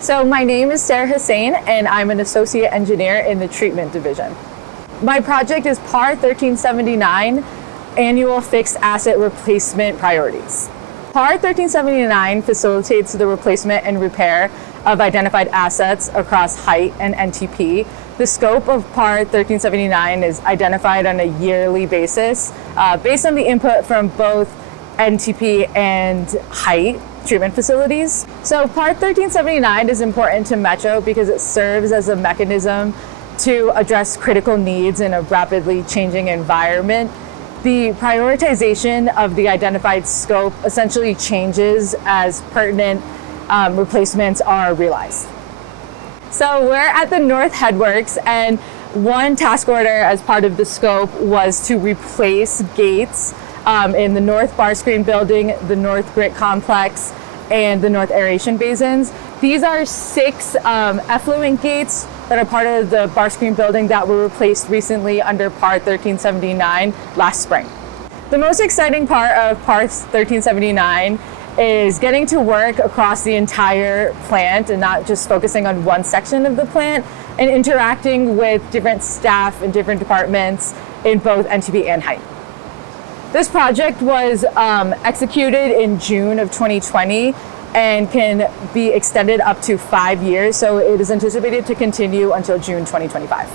So my name is Sarah Hussein, and I'm an associate engineer in the treatment division. My project is PAR 1379, Annual Fixed Asset Replacement Priorities. PAR 1379 facilitates the replacement and repair of identified assets across height and NTP. The scope of PAR 1379 is identified on a yearly basis based on the input from both NTP and height treatment facilities. So PAR 1379 is important to Metro because it serves as a mechanism to address critical needs in a rapidly changing environment. The prioritization of the identified scope essentially changes as pertinent replacements are realized. So we're at the North Headworks, and one task order as part of the scope was to replace gates in the North Bar Screen Building, the North Grit Complex, and the North Aeration Basins. These are 6 effluent gates that are part of the Bar Screen Building that were replaced recently under PAR 1379 last spring. The most exciting part of PAR 1379 is getting to work across the entire plant and not just focusing on one section of the plant, and interacting with different staff and different departments in both NTP and height. This project was executed in June of 2020 and can be extended up to 5 years, so it is anticipated to continue until June 2025.